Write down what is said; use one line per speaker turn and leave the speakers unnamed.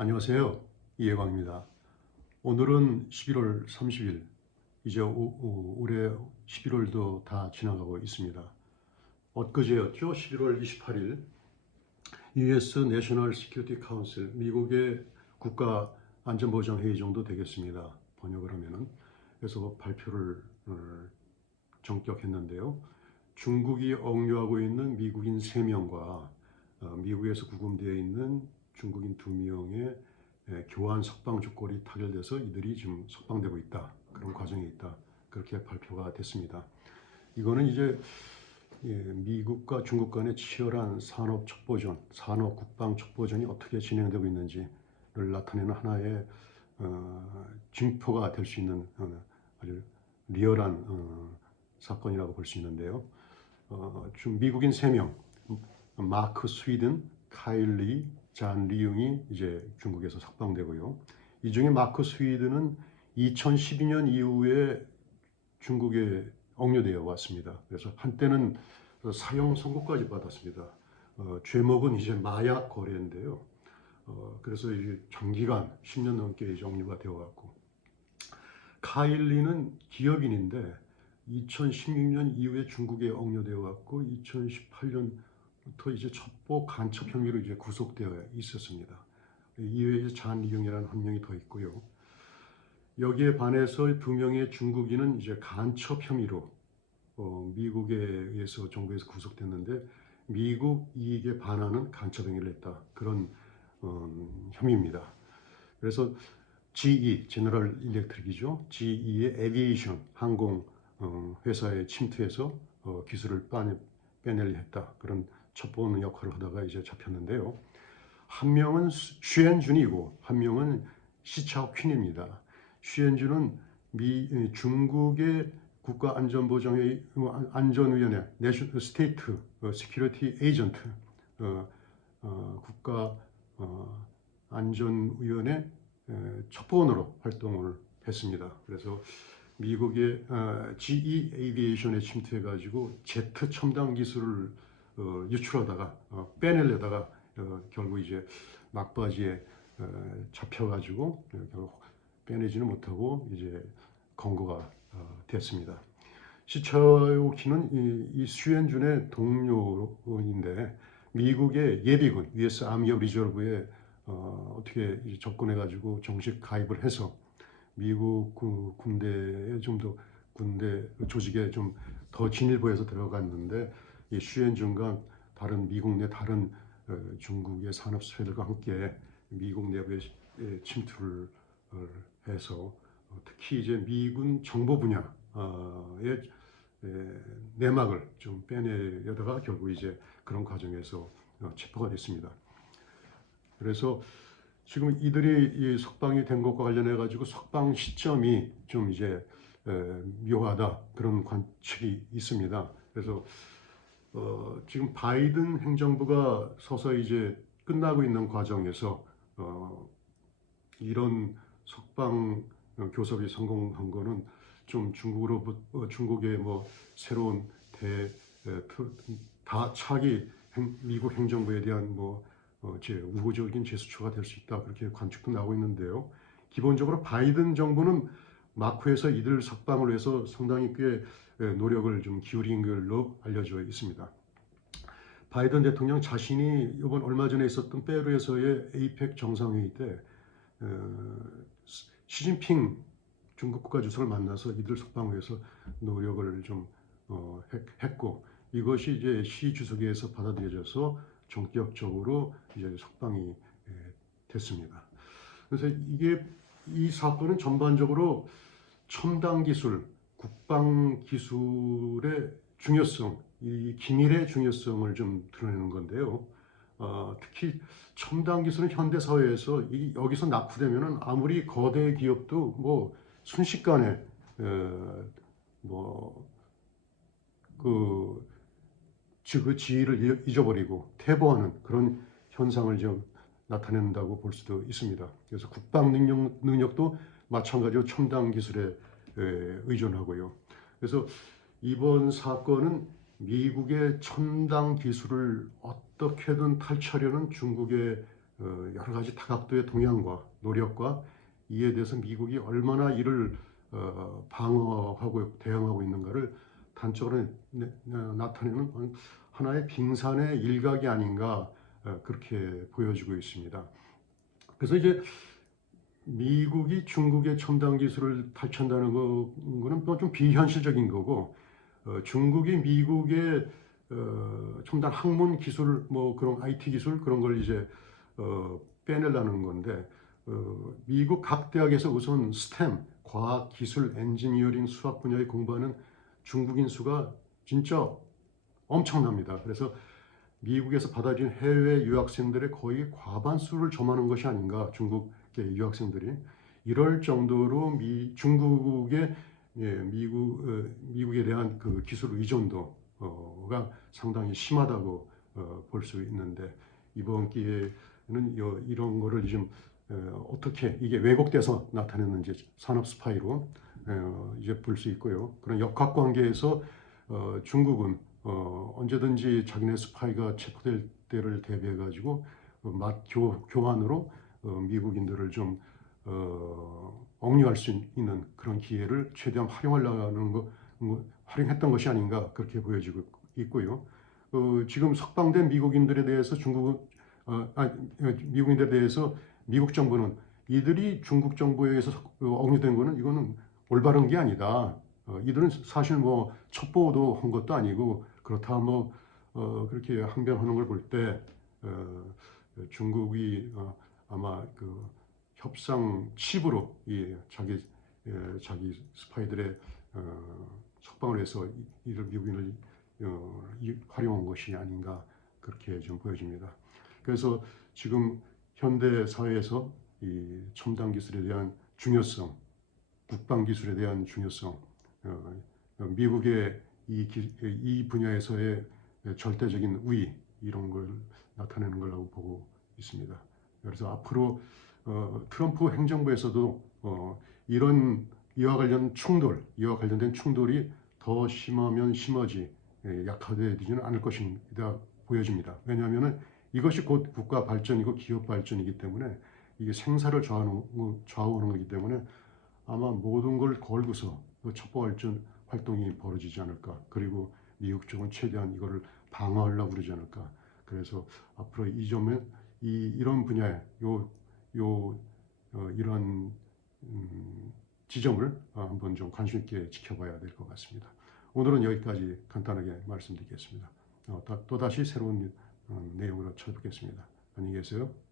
안녕하세요. 이해광입니다. 오늘은 11월 30일, 이제 오- 오- 올해 11월도 다 지나가고 있습니다. 엊그제였죠. 11월 28일, US 내셔널 시큐리티 카운슬, 미국의 국가 안전보장회의 정도 되겠습니다. 번역을 하면은. 그래서 발표를 어, 전격했는데요. 중국이 억류하고 있는 미국인 3명과 미국에서 구금되어 있는 중국인 2명의 교환 석방 조건이 타결돼서 이들이 지금 석방되고 있다. 그런 과정에 있다. 그렇게 발표가 됐습니다. 이거는 이제 예, 미국과 중국 간의 치열한 산업 첩보전, 산업 국방 첩보전이 어떻게 진행되고 있는지를 나타내는 하나의 어, 징표가 될 수 있는 어, 아주 리얼한 어, 사건이라고 볼 수 있는데요. 어, 중 미국인 3명, 마크 스위든, 카일리, 잔 리융이 이제 중국에서 석방되고요. 이 중에 마크 스위드는 2012년 이후에 중국에 억류되어 왔습니다. 그래서 한때는 사형 선고까지 받았습니다. 어, 죄목은 이제 마약 거래인데요. 어, 그래서 이제 장기간 10년 넘게 억류가 되어 왔고 카일리는 기업인인데 2016년 이후에 중국에 억류되어 왔고 2018년 부터 이제 첩보 간첩 혐의로 이제 구속되어 있었습니다. 이외에 잔 리용이라는 한 명이 더 있고요. 여기에 반해서 두 명의 중국인은 이제 간첩 혐의로 어, 미국에 의해서 정부에서 구속됐는데 미국 이익에 반하는 간첩 행위를 했다 그런 어, 혐의입니다. 그래서 GE 제너럴 일렉트릭이죠. GE의 에비에이션 항공 어, 회사에 침투해서 어, 기술을 빠내, 빼내려 했다 그런 첩보는 역할을 하다가 이제 잡혔는데요. 한 명은 슈엔준이고 한 명은 시차오 퀸입니다. 슈엔준은 미 중국의 국가안전보장회 안전위원회 내셔 스테이트 시큐리티 에이전트 어, 어, 국가 어, 안전위원회 에, 첩보원으로 활동을 했습니다. 그래서 미국의 어, GE 에이비에이션에 침투해가지고 제트 첨단 기술을 어, 유출하다가 어, 빼내려다가 어, 결국 이제 막바지에 어, 잡혀가지고 어, 결국 빼내지는 못하고 이제 검거가 어, 됐습니다. 시차오키는 이, 이 수엔준의 동료인데 미국의 예비군 U.S. 아미 리저브에 어, 어떻게 접근해가지고 정식 가입을 해서 미국 그 군대에 좀 더 군대 조직에 좀 더 진일보해서 들어갔는데 이 슈엔준과 다른 미국 내 다른 어, 중국의 산업 수혜들과 함께 미국 내부에 침투를 어, 해서 어, 특히 이제 미군 정보 분야의 에, 내막을 좀 빼내려다가 결국 이제 그런 과정에서 어, 체포가 됐습니다. 그래서 지금 이들이 이 석방이 된 것과 관련해 가지고 석방 시점이 좀 이제 에, 묘하다 그런 관측이 있습니다. 그래서 어, 지금 바이든 행정부가 서서히 이제 끝나고 있는 과정에서 어, 이런 석방 어, 교섭이 성공한 거는 좀 중국으로부터 어, 중국의 뭐 새로운 대 에, 트- 다 차기 행- 미국 행정부에 대한 뭐 어, 제 우호적인 제스처가 될 수 있다 그렇게 관측도 나오고 있는데요. 기본적으로 바이든 정부는 마크에서 이들 석방을 위해서 상당히 꽤 에, 노력을 좀 기울인 걸로 알려져 있습니다. 바이든 대통령 자신이 이번 얼마 전에 있었던 페루에서의 에이펙 정상회의 때 어, 시진핑 중국 국가주석을 만나서 이들 석방을 위해서 노력을 좀 어, 했- 했고 이것이 이제 시 주석에서 받아들여져서 전격적으로 이제 석방이 예, 됐습니다. 그래서 이게 이 사건은 전반적으로 첨단 기술, 국방 기술의 중요성, 이 기밀의 중요성을 좀 드러내는 건데요. 어, 특히 첨단 기술은 현대 사회에서 이, 여기서 납부되면은 아무리 거대 기업도 뭐 순식간에 어, 뭐그 그 지위를 잊- 잊어버리고 퇴보하는 그런 현상을 좀 나타낸다고 볼 수도 있습니다. 그래서 국방 능력, 능력도 마찬가지로 첨단 기술에 에, 의존하고요. 그래서 이번 사건은 미국의 첨단 기술을 어떻게든 탈취하려는 중국의 어, 여러 가지 다각도의 동향과 노력과 이에 대해서 미국이 얼마나 이를 어, 방어하고 대응하고 있는가를 단적으로 나타내는 하나의 빙산의 일각이 아닌가 어, 그렇게 보여지고 있습니다. 그래서 이제 미국이 중국의 첨단 기술을 탈취한다는 거- 거는 뭐좀 비현실적인 거고 어, 중국이 미국의 어, 첨단 학문 기술 뭐 그런 IT 기술 그런 걸 이제 어, 빼내려는 건데 어, 미국 각 대학에서 우선 스템 과학 기술 엔지니어링 수학 분야에 공부하는 중국인 수가 진짜 엄청납니다. 그래서 미국에서 받아들인 해외 유학생들의 거의 과반수를 점하는 것이 아닌가 중국 의 유학생들이 이럴 정도로 미 중국의 예, 미국 어, 미국에 대한 그 기술 의존도가 상당히 심하다고 어, 볼수 있는데 이번 기회는 여- 이런 거를 좀 어, 어떻게 이게 왜곡돼서 나타냈는지 산업 스파이로 어, 이제 볼 수 있고요. 그런 역학 관계에서 어, 중국은 어, 언제든지 자기네 스파이가 체포될 때를 대비해 가지고 어, 맛 교, 교환으로 어, 미국인들을 좀 어, 억류할 수 있는 그런 기회를 최대한 활용하려는 거 뭐, 활용했던 것이 아닌가 그렇게 보여지고 있고요. 어, 지금 석방된 미국인들에 대해서 중국은 어, 아, 미국인들에 대해서 미국 정부는 이들이 중국 정부에 의해서 석- 어, 억류된 거는 이거는 올바른 게 아니다. 어, 이들은 사실 뭐 첩보도 한 것도 아니고 그렇다 뭐 어, 그렇게 항변하는 걸 볼때 어, 중국이 어, 아마 그 협상 칩으로 이 자기 예, 자기 스파이들의 어, 석방을 해서 이- 이를 미국인을 어, 이- 활용한 것이 아닌가 그렇게 좀 보여집니다. 그래서 지금 현대 사회에서 이 첨단 기술에 대한 중요성, 국방 기술에 대한 중요성, 어, 미국의 이, 기- 이 분야에서의 절대적인 우위 이런 걸 나타내는 거라고 보고 있습니다. 그래서 앞으로 어, 트럼프 행정부에서도 어, 이런 이와 관련 충돌, 이와 관련된 충돌이 더 심하면 심하지 예, 약화되지는 않을 것이다 보여집니다. 왜냐하면은 이것이 곧 국가 발전이고 기업 발전이기 때문에 이게 생사를 좌우하는, 좌우하는 거기 때문에 아마 모든 걸 걸고서 그 첩보 발전 활동이 벌어지지 않을까. 그리고 미국 쪽은 최대한 이거를 방어하려고 그러지 않을까. 그래서 앞으로 이 점에 이 이런 분야에 요 요 어, 이런 음, 지점을 어, 한번 좀 관심 있게 지켜봐야 될 것 같습니다. 오늘은 여기까지 간단하게 말씀드리겠습니다. 어, 또 다시 새로운 어, 내용으로 찾아뵙겠습니다. 안녕히 계세요.